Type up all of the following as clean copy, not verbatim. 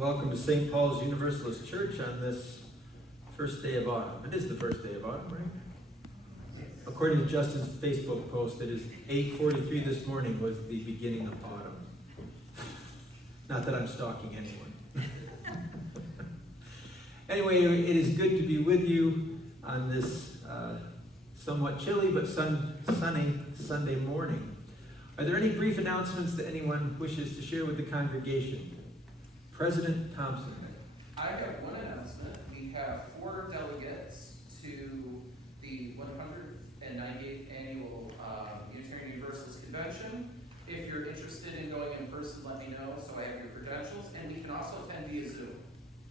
Welcome to St. Paul's Universalist Church on this first day of autumn. It is the first day of autumn, right? According to Justin's Facebook post, it is 8:43 this morning was the beginning of autumn. Not that I'm stalking anyone. Anyway, it is good to be with you on this somewhat chilly but sunny Sunday morning. Are there any brief announcements that anyone wishes to share with the congregation? President Thompson. I have one announcement. We have 4 delegates to the 198th Annual Unitarian Universalist Convention. If you're interested in going in person, let me know so I have your credentials. And we can also attend via Zoom.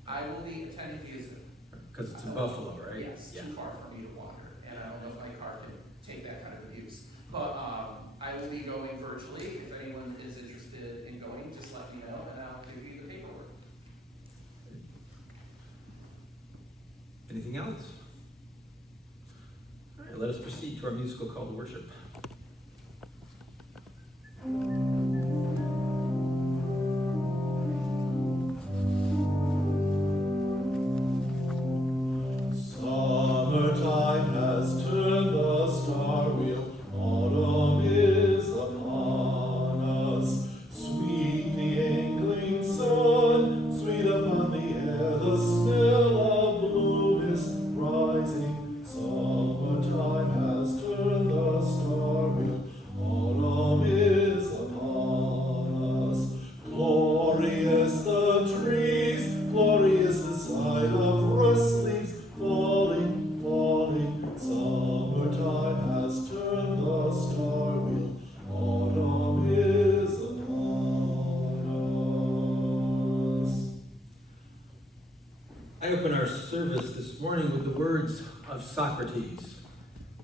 I will be attending via Zoom. Because it's in Buffalo, right? Yes, too far for me to wander. And I don't know if my car can take that kind of abuse. But I will be going virtually. If anyone is interested in going, just let me know and I'll give you the paperwork. Anything else? All right, let us proceed to our musical call to worship. Summertime has turned the star wheel, autumn is upon us. Sweet the angling sun, sweet upon the air, the smell of bloom is rising. Summertime has turned the star wheel, autumn is upon us. Glorious the trees, glorious the sight of rust leaves falling, falling. Summertime has turned the star wheel, autumn is upon us. I open our service this morning with the words of Socrates,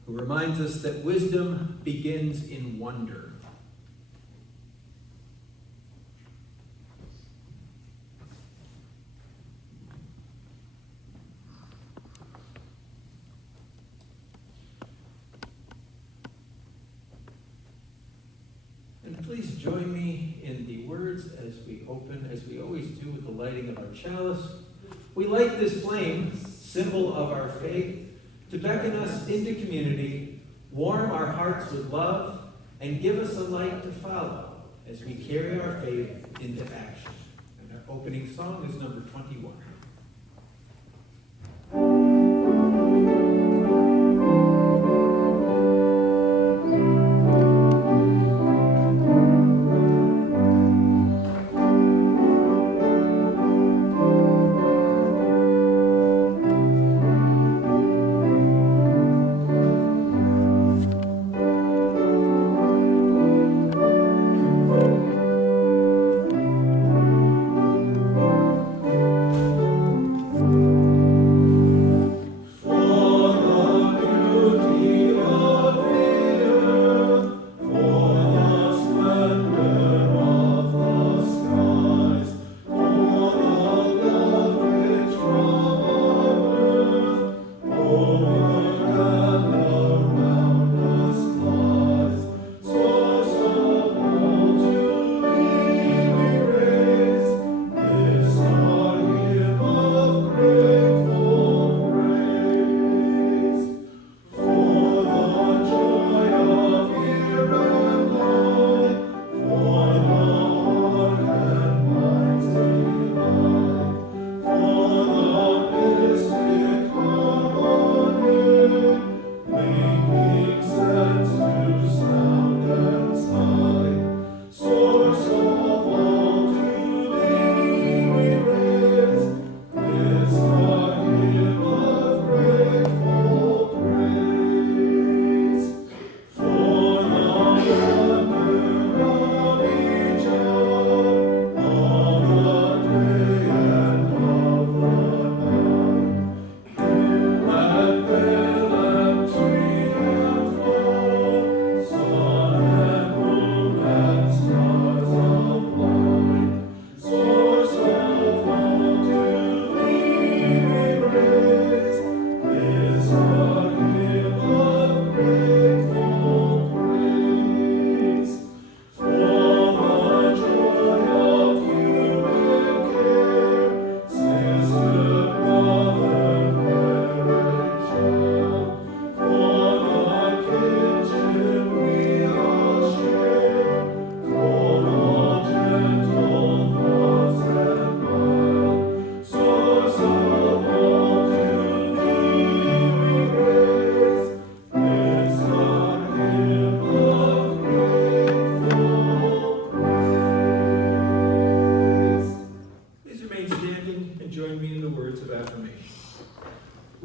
who reminds us that wisdom begins in wonder. And please join me in the words as we open, as we always do, with the lighting of our chalice. We light this flame, symbol of our faith, to beckon us into community, warm our hearts with love, and give us a light to follow as we carry our faith into action. And our opening song is number 21.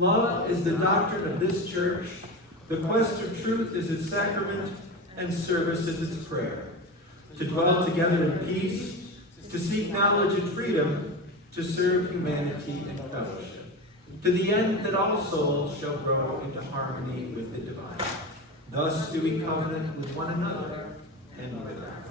Love is the doctrine of this church. The quest of truth is its sacrament, and service is its prayer. To dwell together in peace, to seek knowledge and freedom, to serve humanity in fellowship, to the end that all souls shall grow into harmony with the divine. Thus do we covenant with one another and with our God.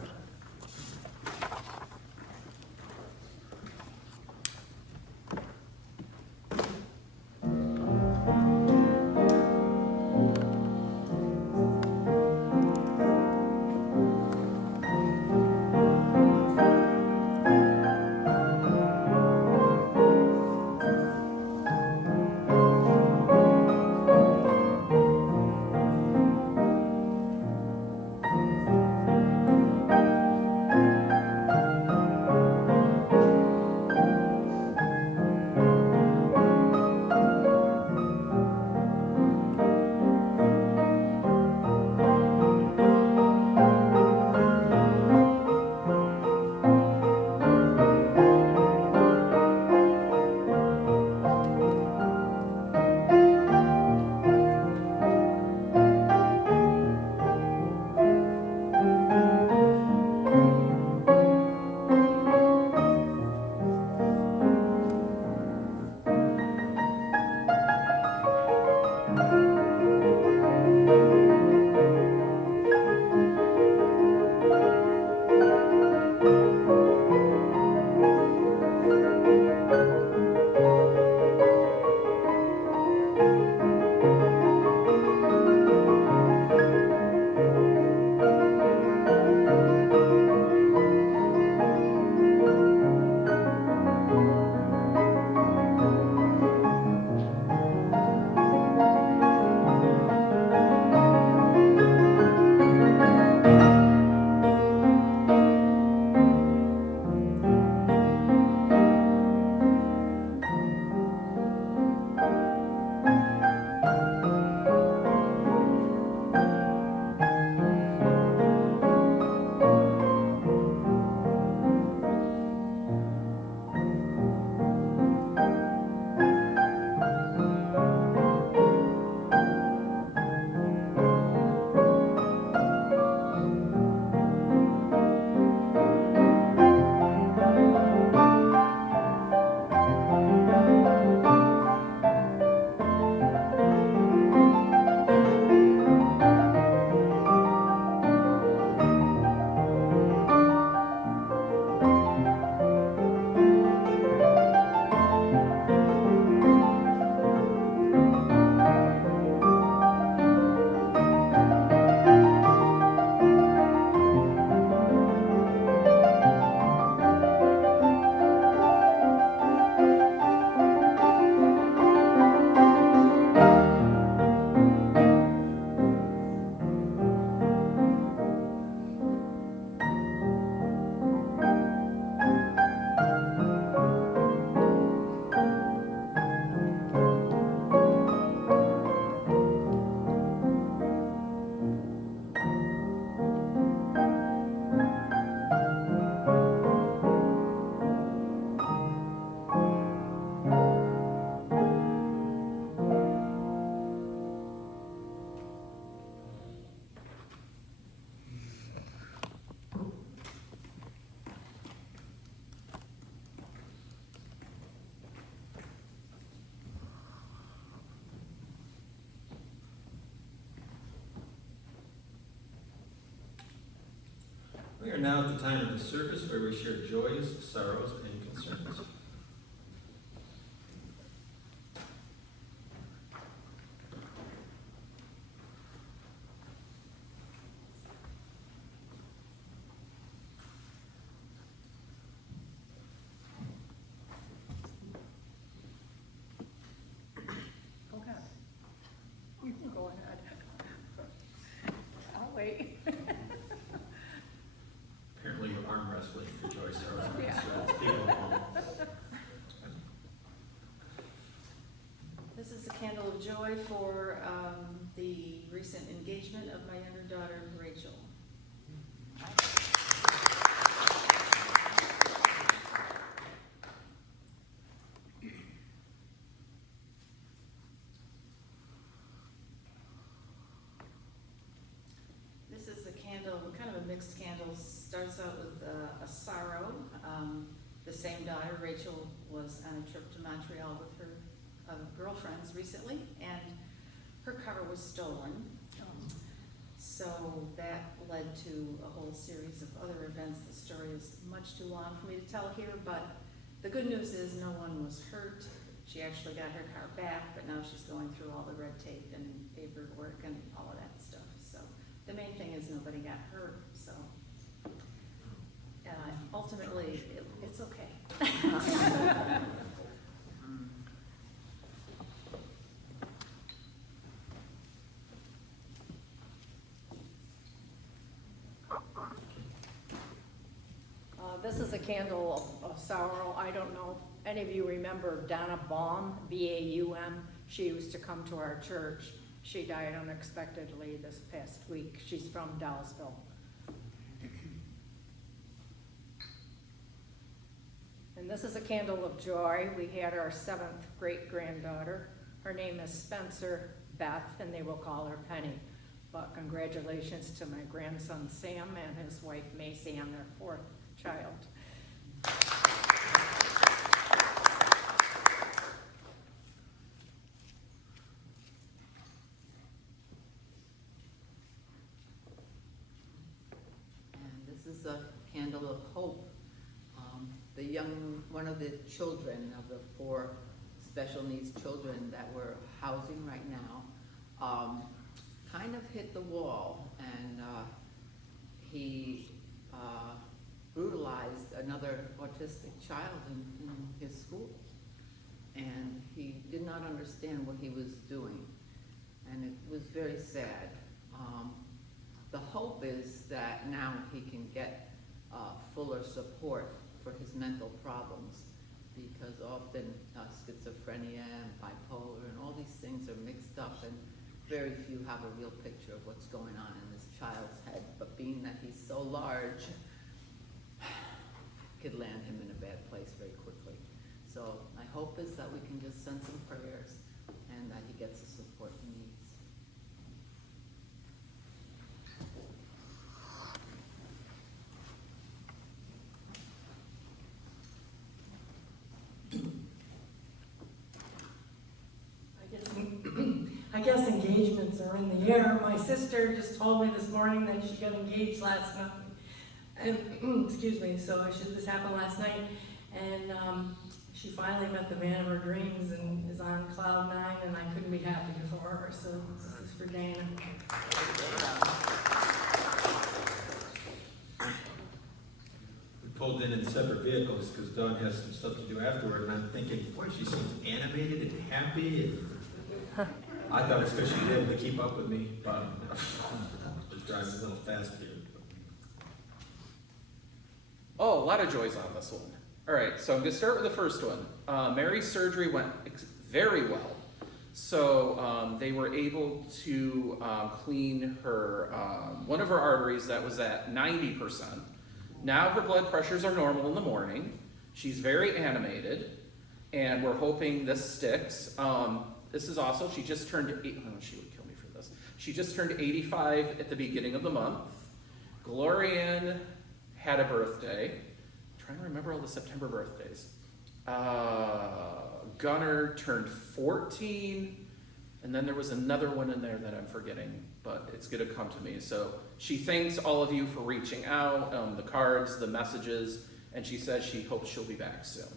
We are now at the time of the service where we share joys, sorrows, and concerns. Go ahead. You can go ahead. I'll wait. Apparently you're arm wrestling for joy, sorrows, and Yeah. concerns. People at home. This is a candle of joy for the recent engagement of my younger daughter, Rachel. mixed candles starts out with a sorrow. The same daughter, Rachel, was on a trip to Montreal with her girlfriends recently, and her car was stolen. So that led to a whole series of other events. The story is much too long for me to tell here, but the good news is no one was hurt. She actually got her car back, but now she's going through all the red tape and paperwork and all of that stuff. So the main thing is nobody got hurt, so ultimately it's okay. This is a candle of sorrow. I don't know if any of you remember Donna Baum, B-A-U-M. She used to come to our church. She died unexpectedly this past week. She's from Dowsville. And this is a candle of joy. We had our 7th great-granddaughter. Her name is Spencer Beth, and they will call her Penny. But congratulations to my grandson Sam and his wife Macy on their 4th child. And this is a candle of hope. One of the children of the 4 special needs children that we're housing right now, kind of hit the wall, and he brutalized another autistic child in his school. And he did not understand what he was doing. And it was very sad. The hope is that now he can get fuller support for his mental problems, because often schizophrenia and bipolar and all these things are mixed up, and very few have a real picture of what's going on in this child's head. But being that he's so large, could land him in a bad place very quickly. So my hope is that we can just send some prayers and that he gets the support he needs. I guess engagements are in the air. My sister just told me this morning that she got engaged last night. And, excuse me, this happened last night. And she finally met the man of her dreams and is on cloud 9, and I couldn't be happier for her. So this is for Dana. We pulled in separate vehicles because Dawn has some stuff to do afterward, and I'm thinking, boy, she seems animated and happy. And I thought it's because she was able to keep up with me, but just driving a little fast here. Oh, a lot of joys on this one. All right, so I'm going to start with the first one. Mary's surgery went very well. So they were able to clean her one of her arteries that was at 90%. Now her blood pressures are normal in the morning. She's very animated, and we're hoping this sticks. This is also, she just turned, she would kill me for this. She just turned 85 at the beginning of the month. Glorian had a birthday. I'm trying to remember all the September birthdays. Gunnar turned 14, and then there was another one in there that I'm forgetting, but it's gonna come to me. So she thanks all of you for reaching out, the cards, the messages, and she says she hopes she'll be back soon.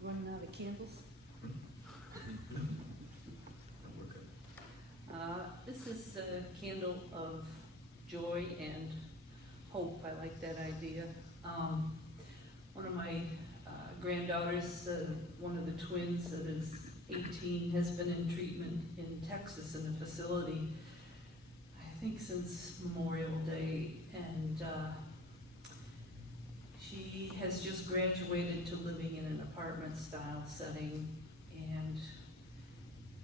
Running out of candles. This is a candle of joy and hope. I like that idea. One of my granddaughters, one of the twins that is 18, has been in treatment in Texas in a facility, I think since Memorial Day, and she has just graduated to living in an apartment-style setting, and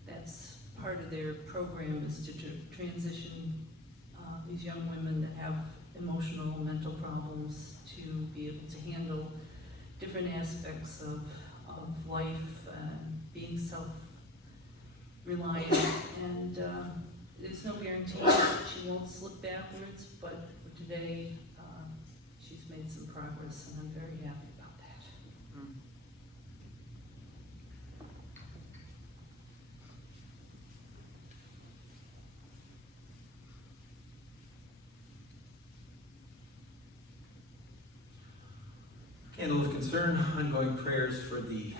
that's part of their program is to transition these young women that have emotional, mental problems to be able to handle different aspects of life, being self-reliant. And there's no guarantee that she won't slip backwards, but for today, she's made some progress, and I'm very happy about that. Mm. Candle of concern, ongoing prayers for the,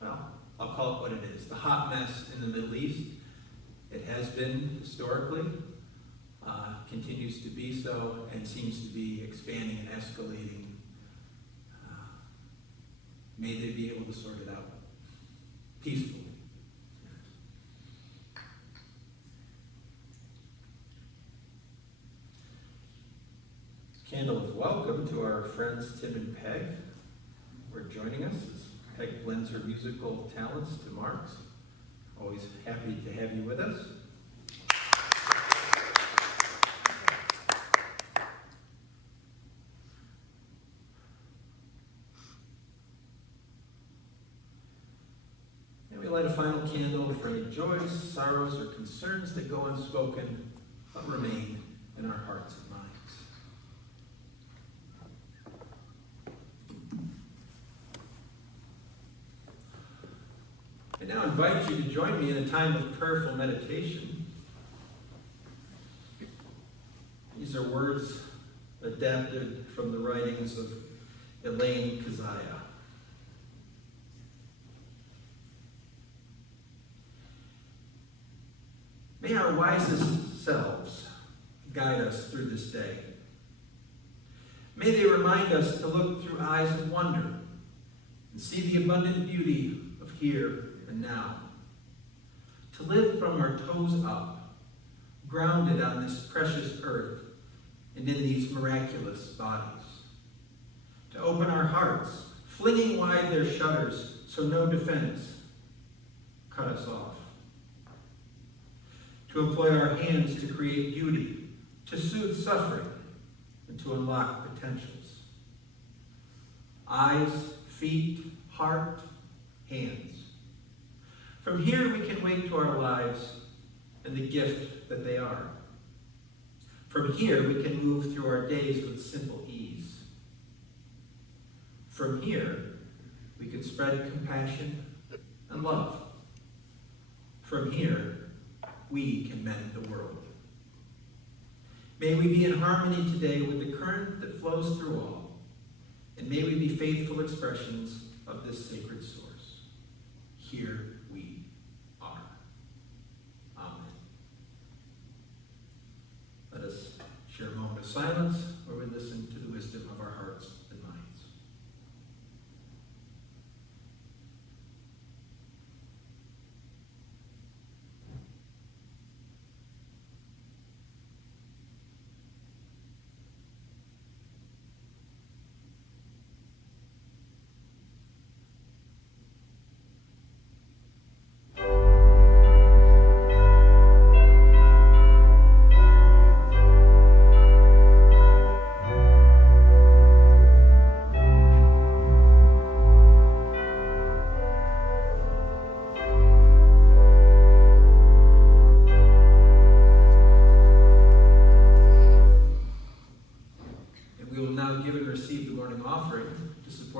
well, I'll call it what it is, the hot mess in the Middle East. It has been historically, continues to be so, and seems to be expanding and escalating. May they be able to sort it out peacefully. Candle of welcome to our friends Tim and Peg, who are joining us as Peg blends her musical talents to Mark's. Always happy to have you with us. And we light a final candle for any joys, sorrows, or concerns that go unspoken but remain in our hearts and minds. I now invite you to join me in a time of prayerful meditation. These are words adapted from the writings of Elaine Kazaya. May our wisest selves guide us through this day. May they remind us to look through eyes of wonder and see the abundant beauty of here and now. To live from our toes up, grounded on this precious earth and in these miraculous bodies. To open our hearts, flinging wide their shutters so no defense cut us off. To employ our hands to create beauty, to soothe suffering, and to unlock potentials. Eyes, feet, heart, hands. From here we can wake to our lives and the gift that they are. From here we can move through our days with simple ease. From here we can spread compassion and love. From here we can mend the world. May we be in harmony today with the current that flows through all, and may we be faithful expressions of this sacred source. Here we are. Amen. Let us share a moment of silence where we listen to the wisdom of our hearts and minds.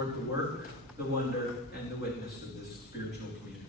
The work, the wonder, and the witness of this spiritual community.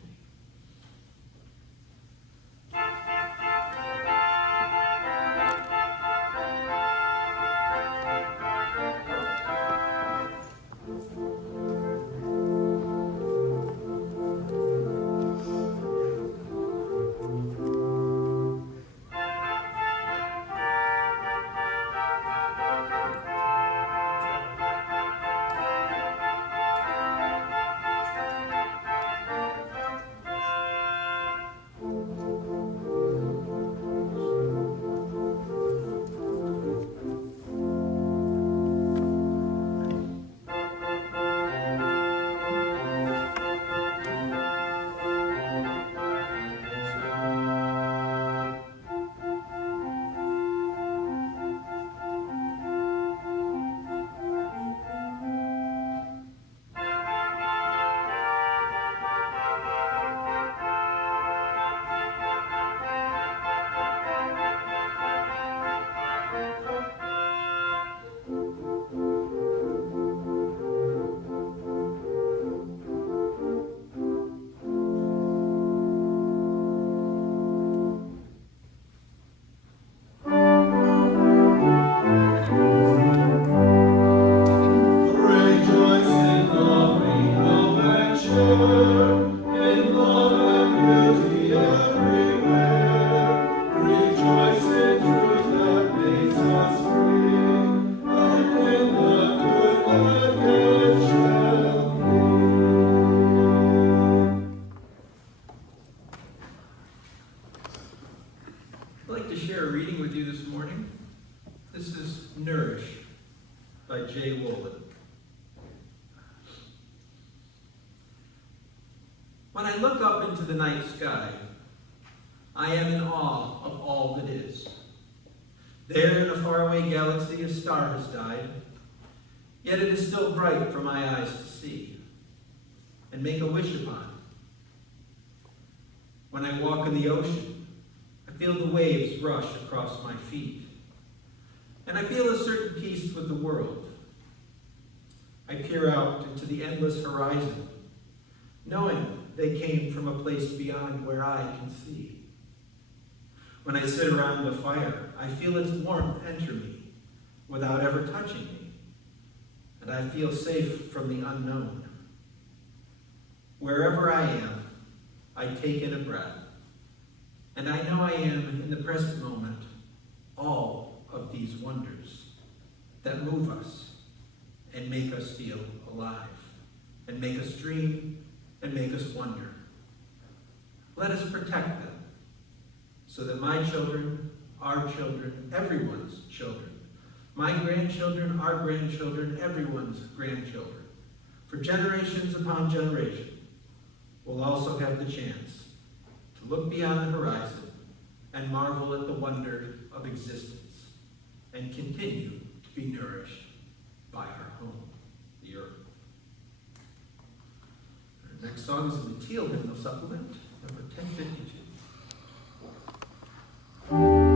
When I look up into the night sky, I am in awe of all that is. There in a faraway galaxy, a star has died, yet it is still bright for my eyes to see and make a wish upon. When I walk in the ocean, I feel the waves rush across my feet, and I feel a certain peace with the world. I peer out into the endless horizon, knowing they came from a place beyond where I can see. When I sit around the fire, I feel its warmth enter me without ever touching me, and I feel safe from the unknown. Wherever I am, I take in a breath, and I know I am, in the present moment, all of these wonders that move us and make us feel alive, and make us dream, and make us wonder. Let us protect them, so that my children, our children, everyone's children, my grandchildren, our grandchildren, everyone's grandchildren, for generations upon generation, will also have the chance to look beyond the horizon and marvel at the wonder of existence and continue to be nourished by our home, the earth. Our next song is the Teal Hymnal Supplement, number 1052. Thank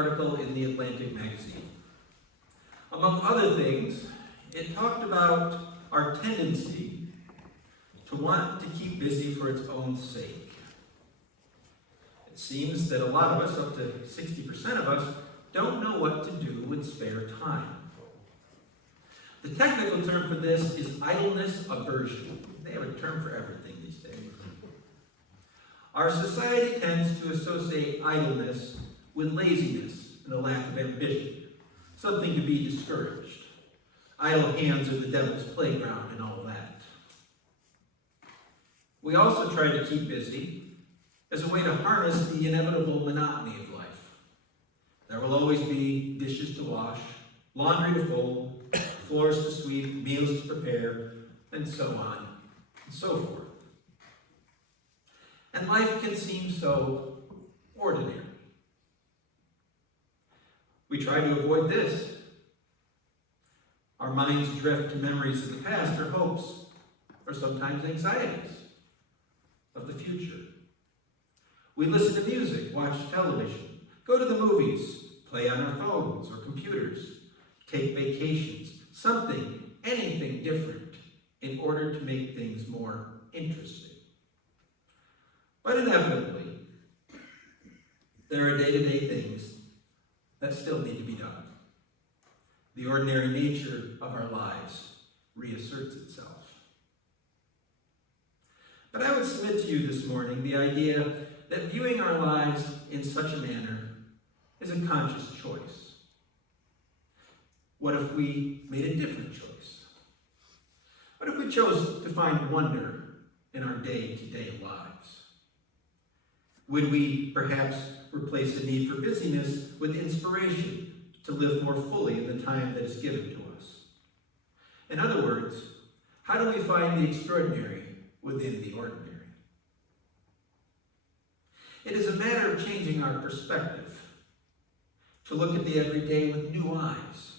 article in the Atlantic magazine. Among other things, it talked about our tendency to want to keep busy for its own sake. It seems that a lot of us, up to 60% of us, don't know what to do with spare time. The technical term for this is idleness aversion. They have a term for everything these days. Our society tends to associate idleness with laziness and a lack of ambition, something to be discouraged. Idle hands are the devil's playground and all that. We also try to keep busy as a way to harness the inevitable monotony of life. There will always be dishes to wash, laundry to fold, floors to sweep, meals to prepare, and so on and so forth. And life can seem so ordinary. We try to avoid this. Our minds drift to memories of the past or hopes, or sometimes anxieties of the future. We listen to music, watch television, go to the movies, play on our phones or computers, take vacations, something, anything different in order to make things more interesting. But inevitably, there are day-to-day things that still need to be done. The ordinary nature of our lives reasserts itself. But I would submit to you this morning the idea that viewing our lives in such a manner is a conscious choice. What if we made a different choice? What if we chose to find wonder in our day-to-day lives? Would we perhaps replace the need for busyness with inspiration to live more fully in the time that is given to us? In other words, how do we find the extraordinary within the ordinary? It is a matter of changing our perspective, to look at the everyday with new eyes.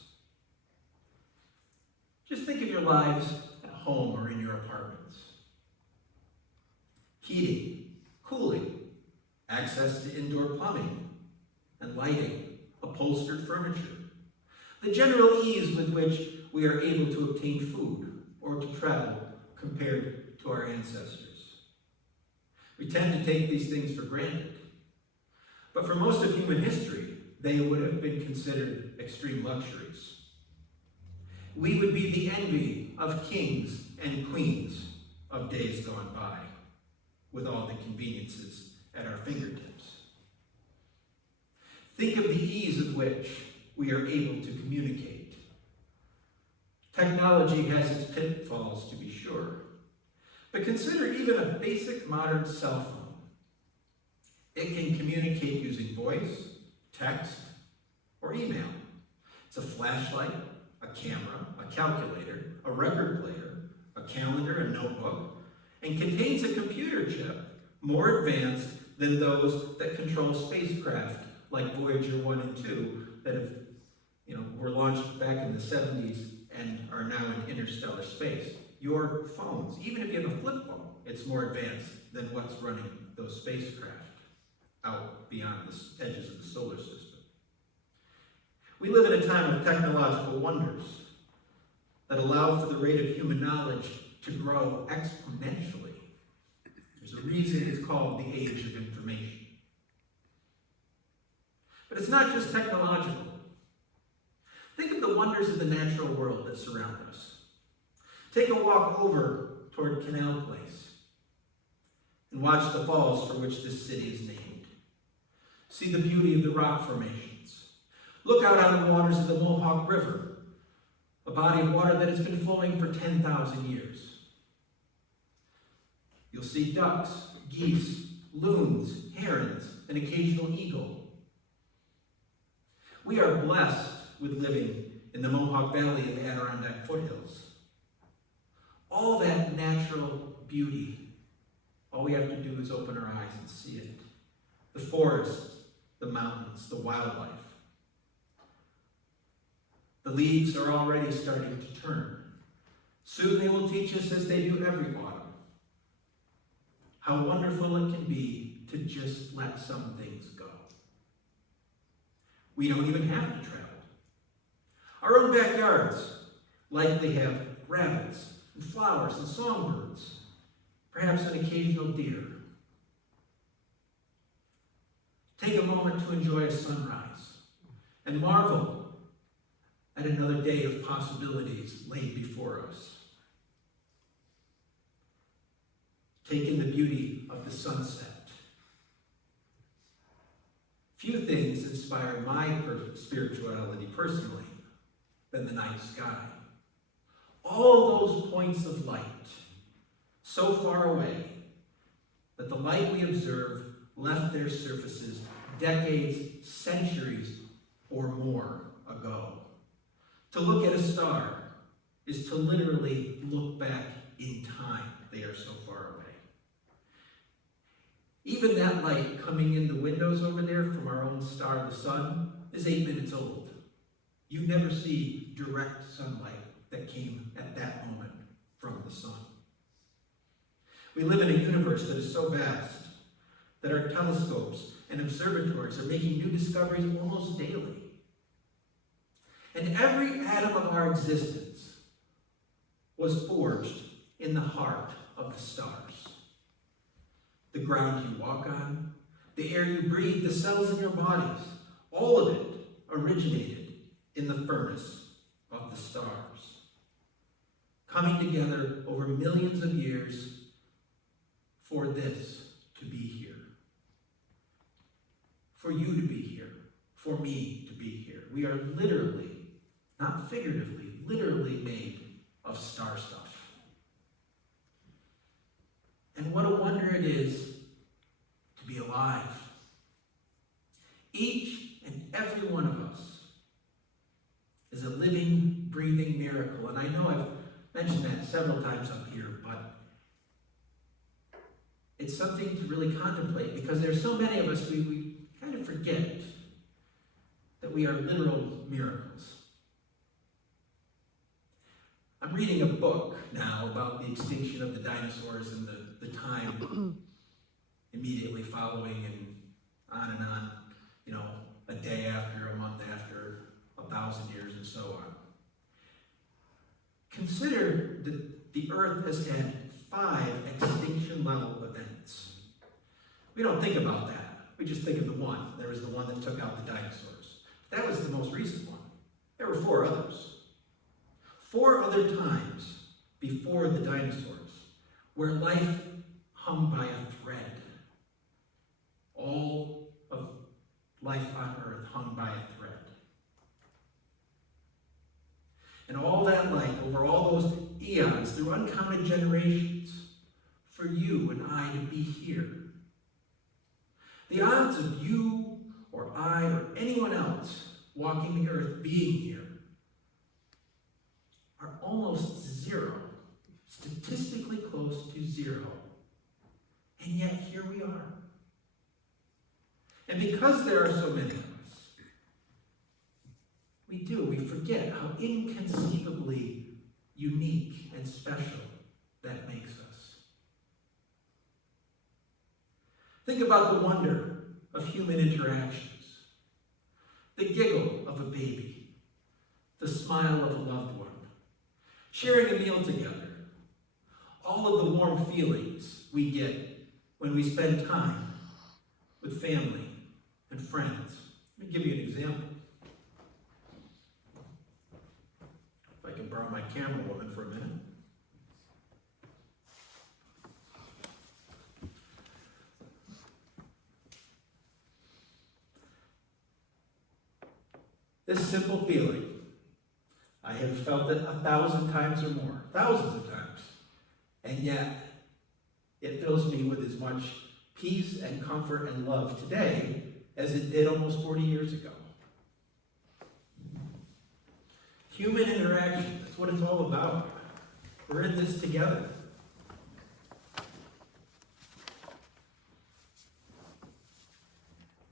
Just think of your lives at home or in your apartments. Heating, cooling, access to indoor plumbing and lighting, upholstered furniture, the general ease with which we are able to obtain food or to travel compared to our ancestors. We tend to take these things for granted, but for most of human history, they would have been considered extreme luxuries. We would be the envy of kings and queens of days gone by, with all the conveniences at our fingertips. Think of the ease with which we are able to communicate. Technology has its pitfalls, to be sure, but consider even a basic modern cell phone. It can communicate using voice, text, or email. It's a flashlight, a camera, a calculator, a record player, a calendar, a notebook, and contains a computer chip more advanced than those that control spacecraft like Voyager 1 and 2 that have, were launched back in the 70s and are now in interstellar space. Your phones, even if you have a flip phone, it's more advanced than what's running those spacecraft out beyond the edges of the solar system. We live in a time of technological wonders that allow for the rate of human knowledge to grow exponentially. There's a reason it's called the age of information. But it's not just technological. Think of the wonders of the natural world that surround us. Take a walk over toward Canal Place and watch the falls for which this city is named. See the beauty of the rock formations. Look out on the waters of the Mohawk River, a body of water that has been flowing for 10,000 years. You'll see ducks, geese, loons, herons, an occasional eagle. We are blessed with living in the Mohawk Valley and the Adirondack foothills. All that natural beauty, all we have to do is open our eyes and see it. The forests, the mountains, the wildlife. The leaves are already starting to turn. Soon they will teach us, as they do every autumn, how wonderful it can be to just let some things go. We don't even have to travel. Our own backyards likely have rabbits and flowers and songbirds, perhaps an occasional deer. Take a moment to enjoy a sunrise and marvel at another day of possibilities laid before us. Take in the beauty of the sunset. Few things inspire my spirituality personally than the night sky. All those points of light, so far away that the light we observe left their surfaces decades, centuries, or more ago. To look at a star is to literally look back in time. They are so far away. Even that light coming in the windows over there from our own star, the sun, is 8 minutes old. You never see direct sunlight that came at that moment from the sun. We live in a universe that is so vast that our telescopes and observatories are making new discoveries almost daily. And every atom of our existence was forged in the heart of the stars. The ground you walk on, the air you breathe, the cells in your bodies, all of it originated in the furnace of the stars, coming together over millions of years for this to be here, for you to be here, for me to be here. We are literally, not figuratively, literally made of star stuff. And what a wonder it is to be alive. Each and every one of us is a living, breathing miracle. And I know I've mentioned that several times up here, but it's something to really contemplate because there's so many of us, we kind of forget that we are literal miracles. I'm reading a book now about the extinction of the dinosaurs and the time immediately following and on, a day after, a month after, 1,000 years and so on. Consider that the Earth has had 5 extinction level events. We don't think about that. We just think of the one. There was the one that took out the dinosaurs. That was the most recent one. There were 4 others. 4 other times before the dinosaurs where life hung by a thread. All of life on Earth hung by a thread. And all that light over all those eons through uncounted generations for you and I to be here. The odds of you or I or anyone else walking the earth being here are almost 0, statistically close to 0. And yet here we are. And because there are so many of us, we forget how inconceivably unique and special that makes us. Think about the wonder of human interactions, the giggle of a baby, the smile of a loved one, sharing a meal together, all of the warm feelings we get when we spend time with family and friends. Let me give you an example. If I can borrow my camera woman for a minute. This simple feeling, I have felt it 1,000 times or more, thousands of times, and yet it fills me with as much peace and comfort and love today as it did almost 40 years ago. Human interaction, that's what it's all about. We're in this together.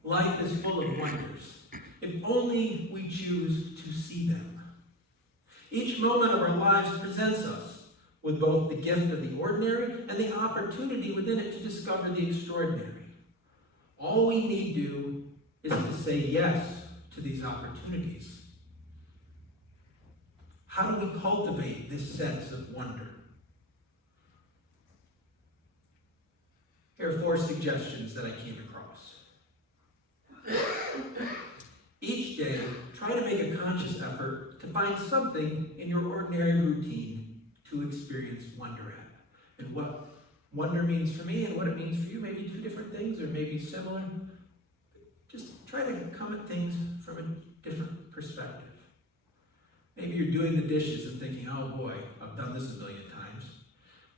Life is full of wonders, if only we choose to see them. Each moment of our lives presents us with both the gift of the ordinary and the opportunity within it to discover the extraordinary. All we need do is to say yes to these opportunities? How do we cultivate this sense of wonder? Here are 4 suggestions that I came across. Each day, try to make a conscious effort to find something in your ordinary routine to experience wonder at. And what wonder means for me and what it means for you, maybe 2 different things or maybe similar. Just try to come at things from a different perspective. Maybe you're doing the dishes and thinking, oh boy, I've done this a million times.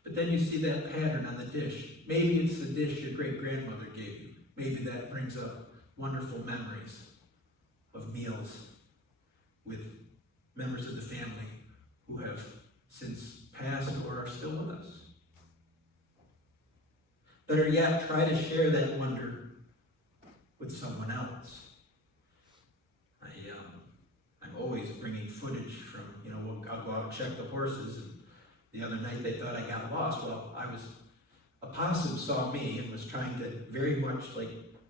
But then you see that pattern on the dish. Maybe it's the dish your great-grandmother gave you. Maybe that brings up wonderful memories of meals with members of the family who have since passed or are still with us. Better yet, try to share that wonder with someone else. I'm always bringing footage from, I'll go out and check the horses, and the other night they thought I got lost. Well, a possum saw me and was trying to very much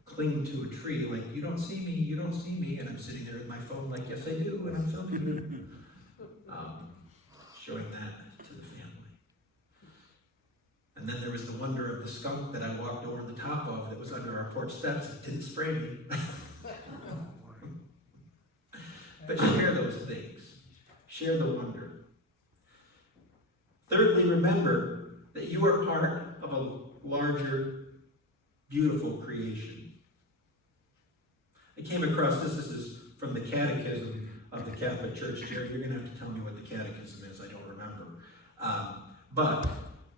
cling to a tree, like, you don't see me, and I'm sitting there with my phone like, yes I do, and I'm filming you. Showing that to the family. And then there was the wonder of the skunk that I walked over the top of that was under our porch steps. It didn't spray me. But share those things. Share the wonder. Thirdly, remember that you are part of a larger, beautiful creation. I came across this. This is from the Catechism of the Catholic Church. Jerry, you're going to have to tell me what the Catechism is. I don't remember. But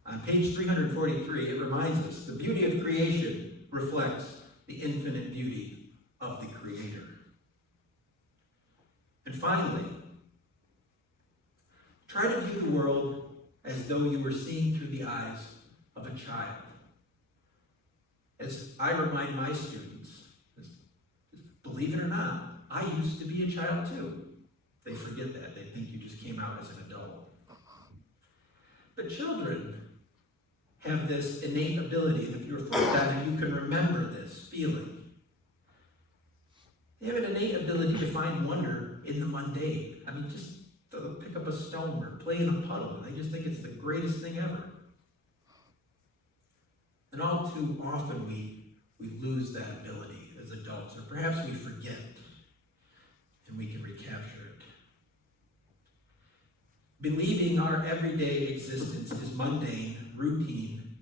on page 343, it reminds us the beauty of creation reflects the infinite beauty of the Creator. And finally, try to view the world as though you were seeing through the eyes of a child. As I remind my students, believe it or not, I used to be a child too. They forget that. They think you just came out as an adult. But children have this innate ability, and if you're fortunate, you can remember this feeling. They have an innate ability to find wonder in the mundane. Just they'll pick up a stone or play in a puddle, and they just think it's the greatest thing ever. And all too often we lose that ability as adults, or perhaps we forget, and we can recapture it. Believing our everyday existence is mundane, routine,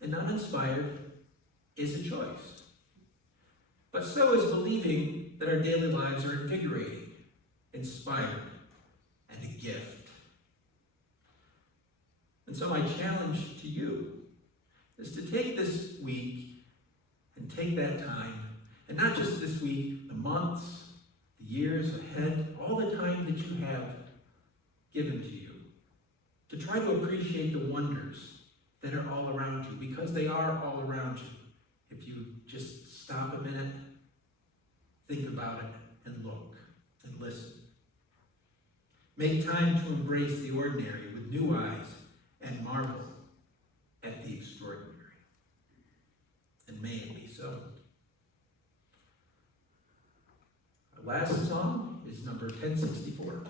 and uninspired is a choice. But so is believing that our daily lives are invigorating, inspired, and a gift. And so my challenge to you is to take this week and take that time, and not just this week, the months, the years ahead, all the time that you have given to you, to try to appreciate the wonders that are all around you, because they are all around you. If you just stop a minute, think about it, and look, and listen. Make time to embrace the ordinary with new eyes and marvel at the extraordinary. And may it be so. Our last song is number 1064.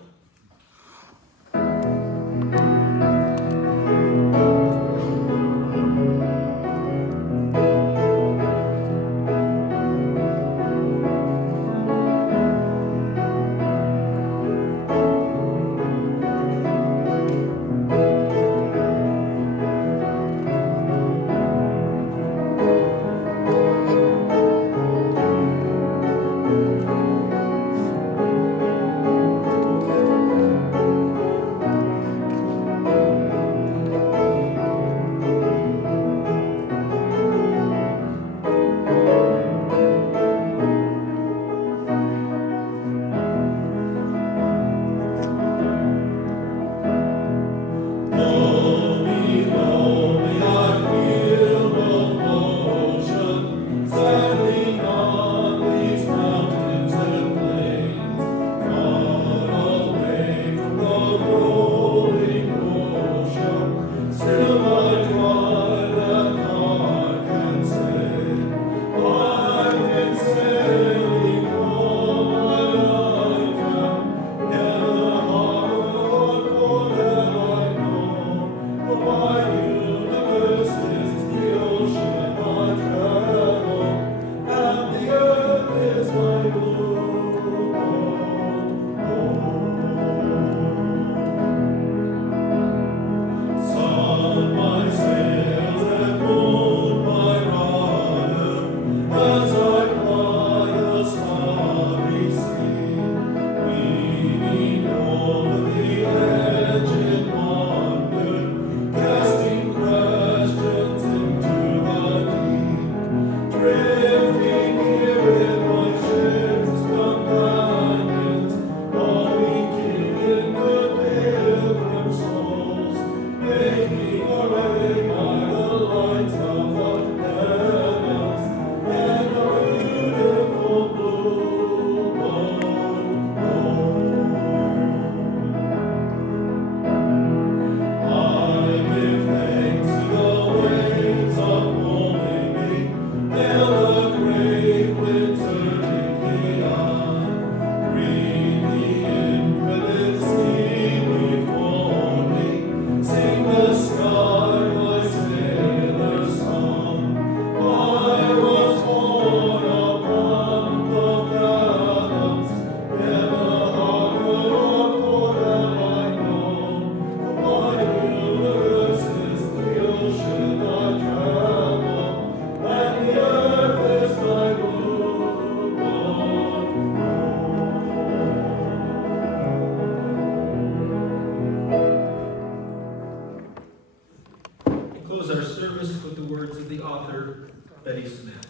close our service with the words of the author, Betty Smith.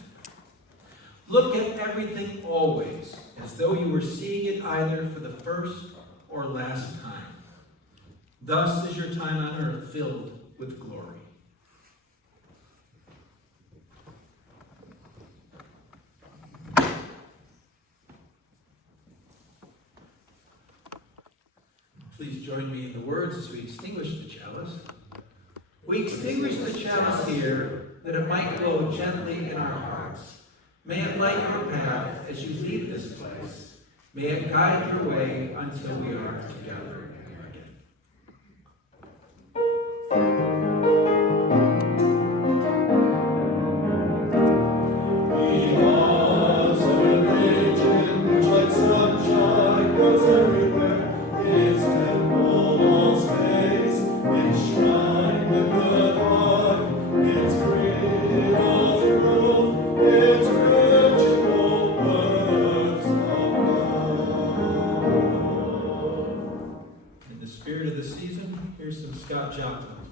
Look at everything always as though you were seeing it either for the first or last time. Thus is your time on earth filled with glory. Please join me in the words as we extinguish the chalice. We extinguish the chalice here that it might glow gently in our hearts. May it light your path as you leave this place. May it guide your way until we are together again. He loves a religion which like sunshine grows everywhere. Its temple all space, its shrine the good heart, its cradle truth, its ritual works of love. In the spirit of the season, here's some Scott Joplin.